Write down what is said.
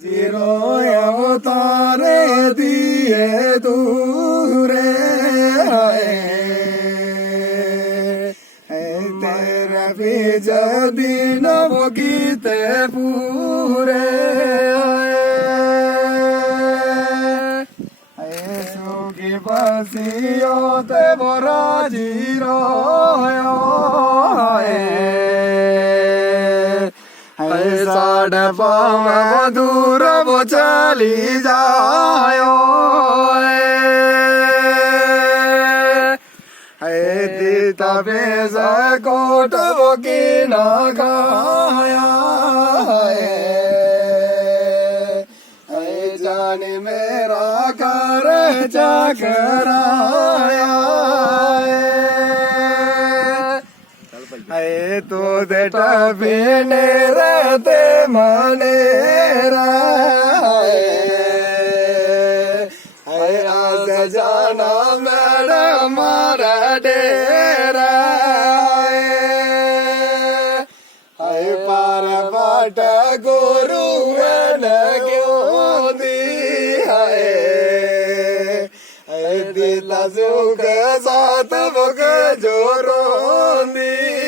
zero अवतारे दिए दूरे तेरा बीज दिन बगीते पूरे सुखी बसियो ते बरा जीरो साढ़े पाँव दूर वो चली जायो दीता बेस कोट वो की ना खाया जानी मेरा कर चकराया तो देटा पीने रहते माने आज जाना मेरा हमारा डेरा पार बाट गुरु ने क्यों दी दिला सुख साथ बग जो रोंदी